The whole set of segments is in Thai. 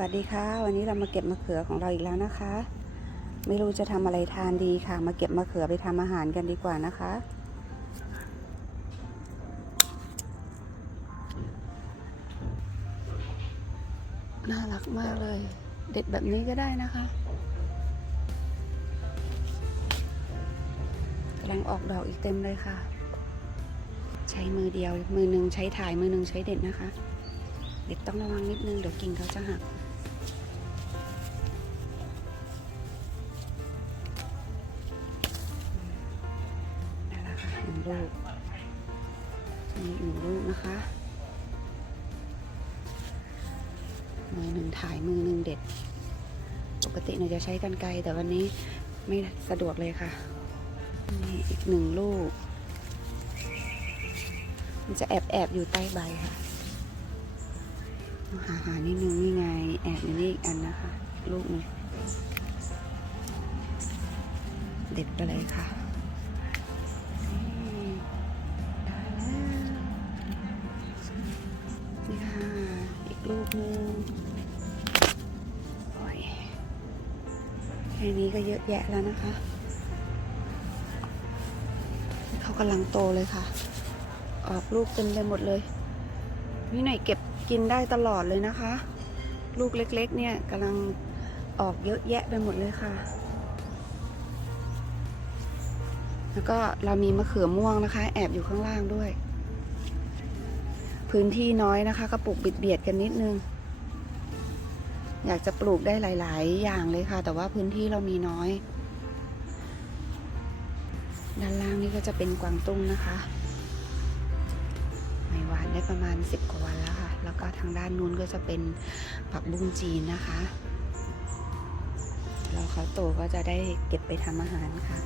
วัสดีค่ะ วันนี้เรามาเก็บมะเขือของเราอีกแล้วนะคะ ไม่รู้จะทำอะไรทานดีค่ะ มาเก็บมะเขือไปทำอาหารกันดีกว่านะคะ น่ารักมากเลย เด็ดแบบนี้ก็ได้นะคะกำลังออกดอกอีกเต็มเลยค่ะ ใช้มือเดียวมือหนึ่งใช้ถ่ายมือหนึ่งใช้เด็ดนะคะเด็กต้องระวังนิดนึง เดี๋ยวกิ่งเขาจะหัก มือหนึ่งถ่ายมือหนึ่งเด็ด ปกติหนูจะใช้กันไกรแต่วันนี้ไม่สะดวกเลยค่ะนี่อีกหนึ่งลูก มันจะแอบแอบๆอยู่ใต้ใบค่ะหาหานิดนึงนี่ไง แอบอยู่นี่อีกอันนะคะ ลูกนึงเด็ดไปเลยค่ะนี่ค่ะ อีกลูกหนึง แค่นี้ก็เยอะแยะแล้วนะคะ เขากำลังโตเลยค่ะ ออกลูกเต็มไปหมดเลย นี่หน่อยเก็บกินได้ตลอดเลยนะคะ ลูกเล็กๆ เนี่ยกำลังออกเยอะแยะไปหมดเลยค่ะ แล้วก็เรามีมะเขือม่วงนะคะ แอบอยู่ข้างล่างด้วย พื้นที่น้อยนะคะ ก็ปลูกบิดเบียดกันนิดนึง อยากจะปลูกได้หลาย ๆ อย่างเลยค่ะ แต่ว่าพื้นที่เรามีน้อย ด้านล่างนี่ก็จะเป็นกวางตุ้งนะคะไม่หวานได้ประมาณ 10 กว่าวันแล้วค่ะ แล้วก็ทางด้านนู้นก็จะเป็นผักบุ้งจีนนะคะเราเขาโตก็จะได้เก็บไปทำอาหารค่ะ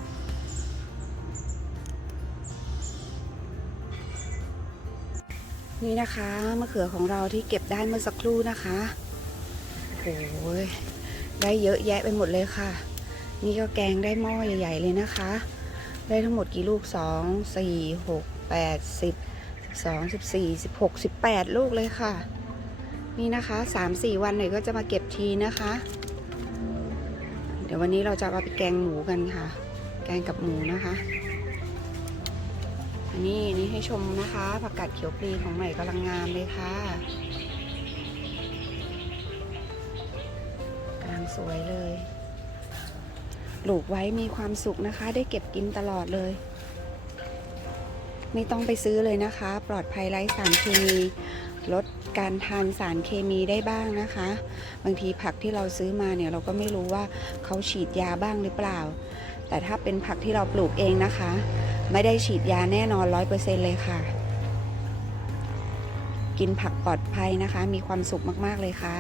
นี่นะคะมะเขือของเราที่เก็บได้เมื่อสักครู่นะคะ โอ้ยได้เยอะแยะไปหมดเลยค่ะ นี่ก็แกงได้หม้อใหญ่ๆเลยนะคะ ได้ทั้งหมดกี่ลูกสองสี่หกแปดสิบสองสิบสี่สิบหกสิบแปดลูกเลยค่ะ นี่นะคะสามสี่วันหน่อยก็จะมาเก็บทีนะคะ เดี๋ยววันนี้เราจะเอาไปแกงหมูกันค่ะ แกงกับหมูนะคะอันนี้นี่ให้ชมนะคะ ผักกาดเขียวปลีของใหม่กำลังงามเลยค่ะ สวยเลยปลูกไว้มีความสุขนะคะ ได้เก็บกินตลอดเลย ไม่ต้องไปซื้อเลยนะคะ ปลอดภัยไร้สารเคมีลดการทานสารเคมีได้บ้างนะคะ บางทีผักที่เราซื้อมาเนี่ยเราก็ไม่รู้ว่าเขาฉีดยาบ้างหรือเปล่า แต่ถ้าเป็นผักที่เราปลูกเองนะคะ ไม่ได้ฉีดยาแน่นอนร้อยเปอร์เซ็นเลยค่ะ กินผักปลอดภัยนะคะ มีความสุขมาก ๆ เลยค่ะ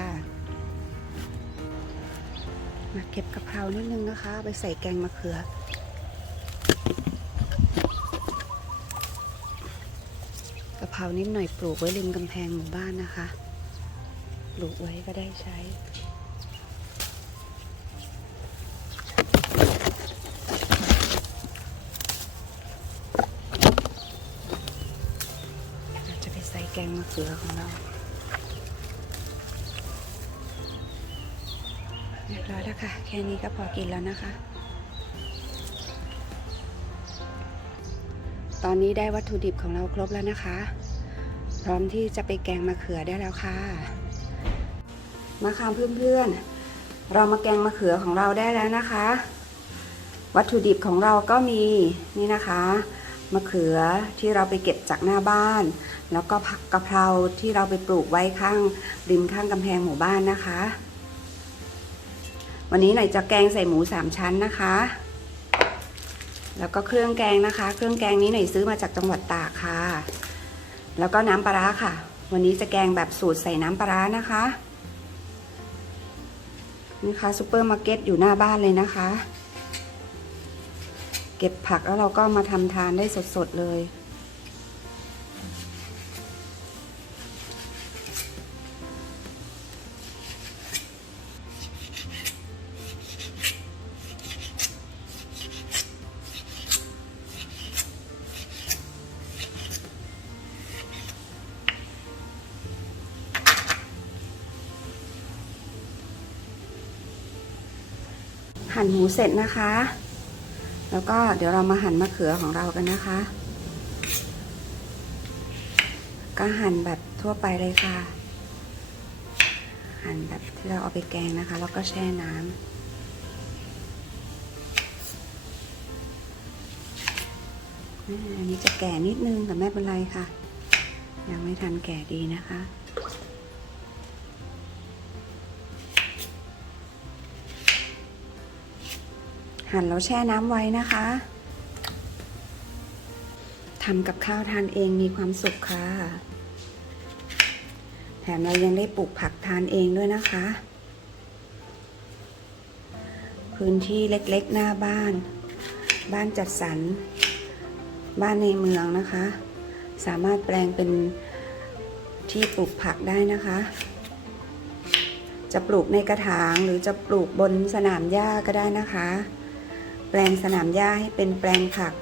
มาเก็บกะเพรานิดนึงนะคะ ไปใส่แกงมะเขือ กะเพรานิดหน่อยปลูกไว้ริมกำแพงหมู่บ้านนะคะ ปลูกไว้ก็ได้ใช้จะไปใส่แกงมะเขือของเรา เรียบร้อยแล้วค่ะ แค่นี้ก็พอกินแล้วนะคะ ตอนนี้ได้วัตถุดิบของเราครบแล้วนะคะ พร้อมที่จะไปแกงมะเขือได้แล้วค่ะมาค่ะเพื่อนๆ เรามาแกงมะเขือของเราได้แล้วนะคะ วัตถุดิบของเราก็มีนี่นะคะมะเขือที่เราไปเก็บจากหน้าบ้าน แล้วก็ผักกะเพราที่เราไปปลูกไว้ข้างริมข้างกำแพงหมู่บ้านนะคะ วันนี้หน่อยจะแกงใส่หมูสามชั้นนะคะ แล้วก็เครื่องแกงนะคะ เครื่องแกงนี้หน่อยซื้อมาจากจังหวัดตากค่ะ แล้วก็น้ำปลาค่ะ วันนี้จะแกงแบบสูตรใส่น้ำปลาร้านะคะนี่ค่ะซูเปอร์มาร์เก็ตอยู่หน้าบ้านเลยนะคะ เก็บผักแล้วเราก็มาทำทานได้สดๆเลย หั่นหมูเสร็จนะคะ แล้วก็เดี๋ยวเรามาหั่นมะเขือของเรากันนะคะ ก็หั่นแบบทั่วไปเลยค่ะ หั่นแบบที่เราเอาไปแกงนะคะ แล้วก็แช่น้ำอันนี้จะแก่นิดนึงแต่ไม่เป็นไรค่ะ ยังไม่ทันแก่ดีนะคะ หั่นแล้วแช่น้ำไว้นะคะทำกับข้าวทานเองมีความสุขค่ะ แถมเรายังได้ปลูกผักทานเองด้วยนะคะ พื้นที่เล็กๆหน้าบ้าน บ้านจัดสรร บ้านในเมืองนะคะ สามารถแปลงเป็นที่ปลูกผักได้นะคะ จะปลูกในกระถางหรือจะปลูกบนสนามหญ้าก็ได้นะคะ แปลงสนามหญ้าให้เป็นแปลงผัก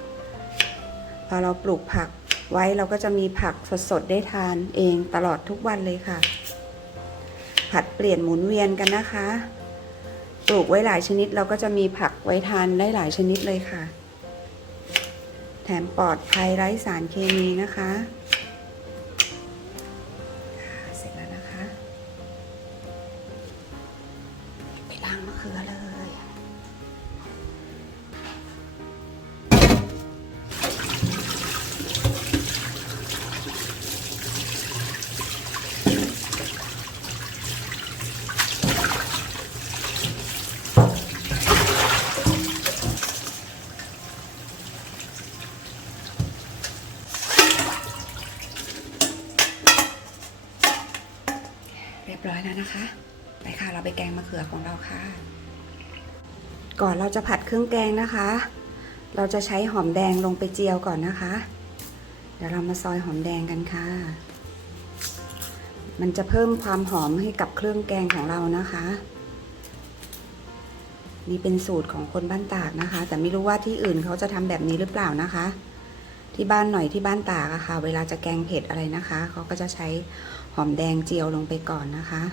พอเราปลูกผักไว้เราก็จะมีผักสดๆได้ทานเองตลอดทุกวันเลยค่ะ ผัดเปลี่ยนหมุนเวียนกันนะคะ ปลูกไว้หลายชนิดเราก็จะมีผักไว้ทานได้หลายชนิดเลยค่ะ แถมปลอดภัยไร้สารเคมีนะคะ ก่อนเราจะผัดเครื่องแกงนะคะ เราจะใช้หอมแดงลงไปเจียวก่อนนะคะ เดี๋ยวเรามาซอยหอมแดงกันค่ะ มันจะเพิ่มความหอมให้กับเครื่องแกงของเรานะคะ นี่เป็นสูตรของคนบ้านตากนะคะ แต่ไม่รู้ว่าที่อื่นเขาจะทำแบบนี้หรือเปล่านะคะ ที่บ้านหน่อยที่บ้านตากอะค่ะ เวลาจะแกงเผ็ดอะไรนะคะเขาก็จะใช้หอมแดงเจียวลงไปก่อนนะคะ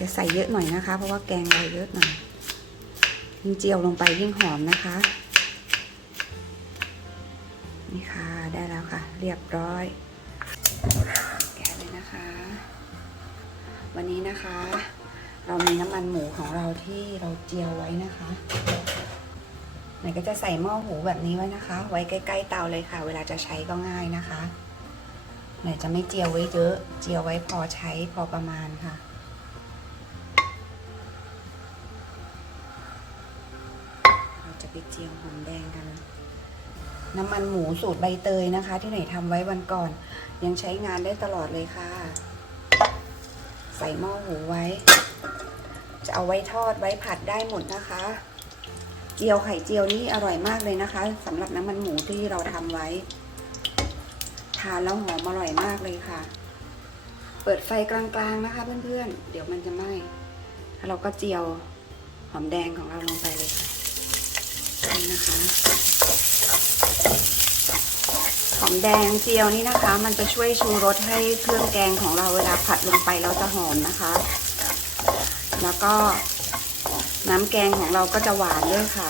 จะใส่เยอะหน่อยนะคะ เพราะว่าแกงเราเยอะหน่อยยิ่งเจียวลงไปยิ่งหอมนะคะ นี่ค่ะได้แล้วค่ะ เรียบร้อยแกะเลยนะคะ วันนี้นะคะ เรามีน้ำมันหมูของเราที่เราเจียวไว้นะคะไหนก็จะใส่หม้อหูแบบนี้ไว้นะคะ ไว้ใกล้ ๆ เตาเลยค่ะ เวลาจะใช้ก็ง่ายนะคะไหนจะไม่เจียวไว้เยอะ เจียวไว้พอใช้พอประมาณค่ะ เราจะไปเจียวหอมแดงกัน น้ำมันหมูสูตรใบเตยนะคะ ที่ไหนทำไว้วันก่อน ยังใช้งานได้ตลอดเลยค่ะ ใส่หม้อหูไว้ จะเอาไว้ทอดไว้ผัดได้หมดนะคะ เจียวไข่เจียวนี่อร่อยมากเลยนะคะสำหรับน้ำมันหมูที่เราทำไว้ ทานแล้วหอมอร่อยมากเลยค่ะ เปิดไฟกลางๆนะคะเพื่อนๆเดี๋ยวมันจะไหม้แล้วเราก็เจียวหอมแดงของเราลงไปเลยค่ะ นี่นะคะหอมแดงเจียวนี่นะคะ มันจะช่วยชูรสให้เครื่องแกงของเราเวลาผัดลงไปแล้วจะหอมนะคะ แล้วก็น้ำแกงของเราก็จะหวานด้วยค่ะ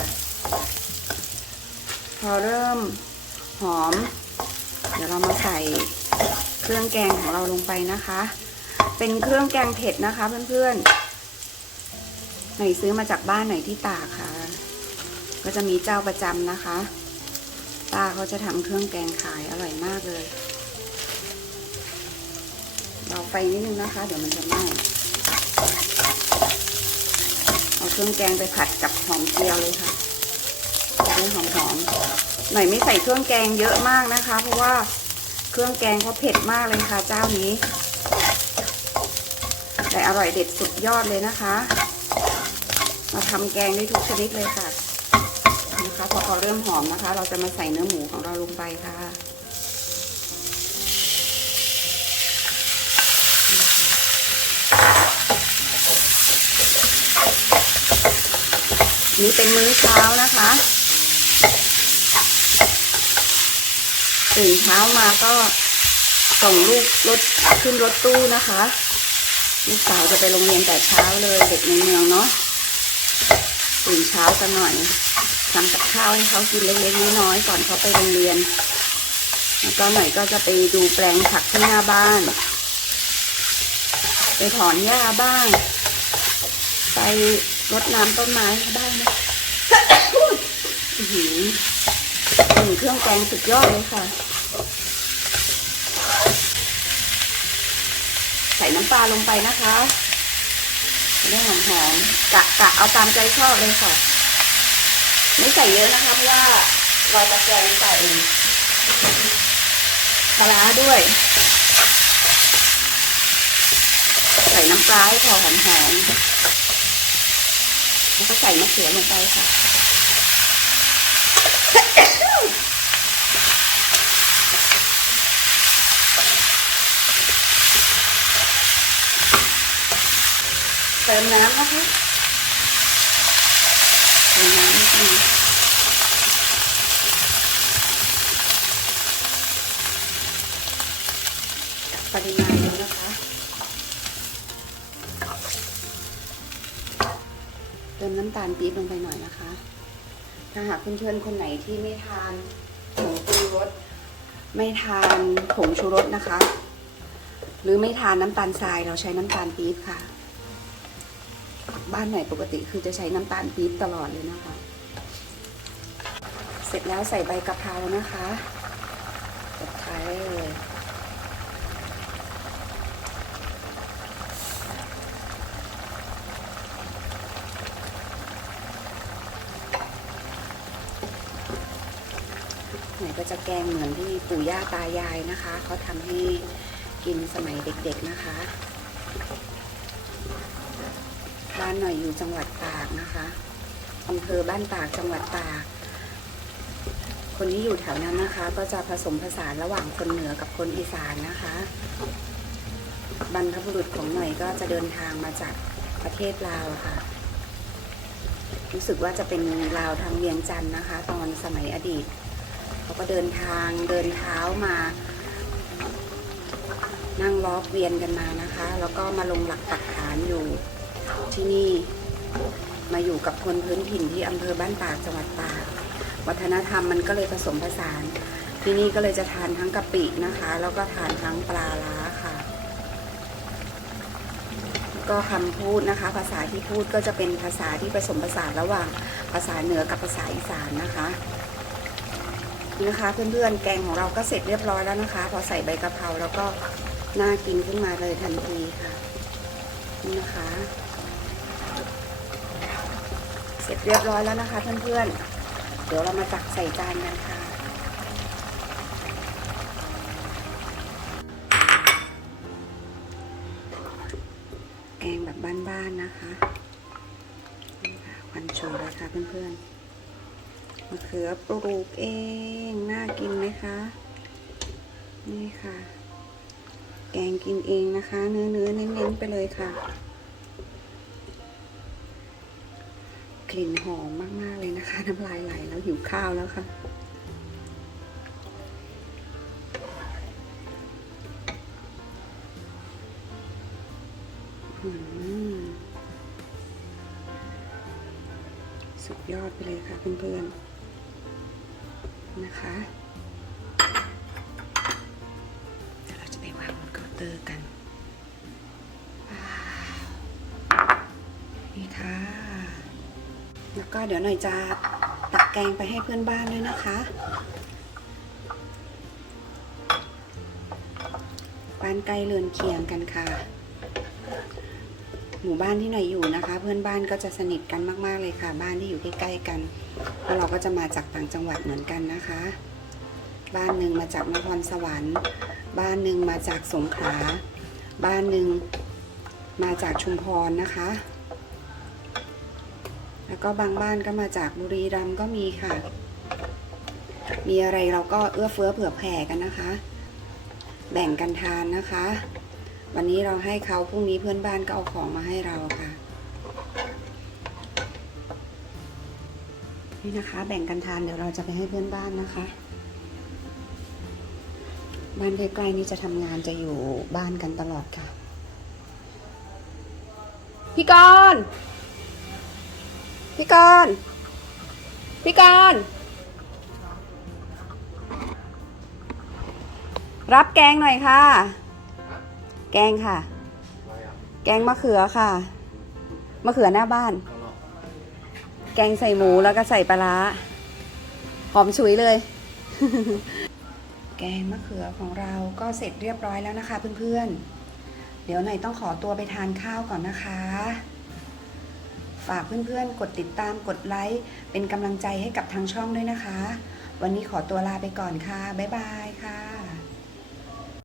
พอเริ่มหอม เดี๋ยวเรามาใส่เครื่องแกงของเราลงไปนะคะ เป็นเครื่องแกงเผ็ดนะคะเพื่อนๆไหนซื้อมาจากบ้านไหนที่ตากค่ะ ก็จะมีเจ้าประจำนะคะป้าเขาจะทำเครื่องแกงขายอร่อยมากเลย เราไฟนิดนึงนะคะ เดี๋ยวมันจะไหม้เอาเครื่องแกงไปผัดกับหอมเจียวเลยค่ะจะได้หอมหอมหน่อยไม่ใส่เครื่องแกงเยอะมากนะคะ เพราะว่าเครื่องแกงเขาเผ็ดมากเลยค่ะ เจ้านี้แต่อร่อยเด็ดสุดยอดเลยนะคะ มาทำแกงได้ทุกชนิดเลยค่ะ อเขาเริ่มหอมนะคะ เราจะมาใส่เนื้อหมูของเราลงไปค่ะนี่เป็นมื้อเช้านะคะตื่นเช้ามาก็ส่งลูกรถขึ้นรถตู้นะคะลูกสาวจะไปโรงเรียนแต่เช้าเลยเด็กในเมืองเนาะตื่นเช้ากันหน่อย ทำกับข้าวให้เขากินเล็กๆน้อยๆก่อนเขาไปโรงเรียน แล้วก็หน่อยก็จะไปดูแปลงผักที่หน้าบ้าน ไปถอนหญ้าบ้าง ไปรดน้ำต้นไม้บ้างนะอื้อหือหนึ่งเครื่องแกงสุดยอดเลยค่ะ ใส่น้ำปลาลงไปนะคะเรื่องหอมๆกะกะเอาตามใจชอบเลยค่ะ ไม่ใส่เยอะนะคะเพราะว่าเราจะแกงใส่ปลาร้าด้วย ใส่น้ำปลาให้พอหอมๆแล้วก็ใส่มะเขือลงไปค่ะเติมน้ำนะคะเติมน้ำ ดนึงกับปริมาณนี้วนะคะ เติมน้ำตาลปี๊บลงไปหน่อยนะคะ ถ้าหากเพื่อนๆคนไหนที่ไม่ทานผงชูรสไม่ทานผงชูรสนะคะ หรือไม่ทานน้ำตาลทรายเราใช้น้ำตาลปี๊บค่ะ บ้านไหนปกติคือจะใช้น้ำตาลปี๊บตลอดเลยนะคะ เสร็จแล้วใส่ใบกะเพรานะคะกดท้ายเลยไหนก็จะแกงเหมือนที่ปู่ย่าตายายนะคะ เขาทำให้กินสมัยเด็กๆนะคะ บ้านหน่อยอยู่จังหวัดตากนะคะอำเภอบ้านตากจังหวัดตาก คนที่อยู่แถวนั้นนะคะ ก็จะผสมผสานระหว่างคนเหนือกับคนอีสานนะคะ บรรพบุรุษของหน่อยก็จะเดินทางมาจากประเทศลาวค่ะ รู้สึกว่าจะเป็นลาวทางเวียงจันทร์นะคะ ตอนสมัยอดีตเขาก็เดินทางเดินเท้ามา นั่งล้อเวียนกันมานะคะ แล้วก็มาลงหลักปักฐานอยู่ที่นี่มาอยู่กับคนพื้นถิ่นที่อำเภอบ้านตากจังหวัดตาก วัฒนธรรมมันก็เลยผสมผสาน ที่นี่ก็เลยจะทานทั้งกะปินะคะ แล้วก็ทานทั้งปลาล้าค่ะ ก็คำพูดนะคะ ภาษาที่พูดก็จะเป็นภาษาที่ผสมผสานระหว่างภาษาเหนือกับภาษาอีสานนะคะนี่นะคะเพื่อนๆแกงของเราก็เสร็จเรียบร้อยแล้วนะคะ พอใส่ใบกะเพราแล้วก็น่ากินขึ้นมาเลยทันทีค่ะนี่นะคะ เสร็จเรียบร้อยแล้วนะคะเพื่อนๆ เดี๋ยวเรามาตักใส่จานกันค่ะ แกงแบบบ้านๆนะคะนี่ค่ะควันโชยเลยค่ะเพื่อนๆมะเขือปลูกเอง น่ากินไหมคะ นี่ค่ะ แกงกินเองนะคะ เนื้อเนื้อๆเน้นๆไปเลยค่ะ ลิ่นหอมมาก ๆ เลยนะคะ น้ำลายไหลแล้วหิวข้าวแล้วค่ะ สุดยอดไปเลยค่ะเพื่อนๆ นะคะเดี๋ยวเราจะไปวางบนเคาน์เตอร์กัน ว้าว นี่ค่ะ แล้ว ก็เดี๋ยวหน่อยจะตักแกงไปให้เพื่อนบ้านด้วยนะคะ บ้านใกล้เรือนเคียงกันค่ะ หมู่บ้านที่หน่อยอยู่นะคะ เพื่อนบ้านก็จะสนิทกันมาก ๆเลยค่ะ บ้านที่อยู่ใกล้ๆกันเพราะเราก็จะมาจากต่างจังหวัดเหมือนกันนะคะ บ้านหนึ่งมาจากนครสวรรค์ บ้านหนึ่งมาจากสงขลาบ้านหนึ่งมาจากชุมพรนะคะ แล้วก็บางบ้านก็มาจากบุรีรัมย์ก็มีค่ะ มีอะไรเราก็เอื้อเฟื้อเผื่อแผ่กันนะคะ แบ่งกันทานนะคะ วันนี้เราให้เขาพรุ่งนี้เพื่อนบ้านก็เอาของมาให้เราค่ะ นี่นะคะ แบ่งกันทานเดี๋ยวเราจะไปให้เพื่อนบ้านนะคะ บ้านใกล้ๆนี่จะทำงานจะอยู่บ้านกันตลอดค่ะ พี่กรณ์ พี่กรณ์พี่กรณ์รับแกงหน่อยค่ะ แกงค่ะ แกงมะเขือค่ะ มะเขือหน้าบ้าน แกงใส่หมูแล้วก็ใส่ปลาร้าหอมฉุยเลย แกงมะเขือของเราก็เสร็จเรียบร้อยแล้วนะคะเพื่อนๆ เดี๋ยวหน่อยต้องขอตัวไปทานข้าวก่อนนะคะ ฝากเพื่อนๆ กดติดตามกดไลค์เป็นกำลังใจให้กับทางช่องด้วยนะคะ วันนี้ขอตัวลาไปก่อนค่ะ บ๊ายบายค่ะ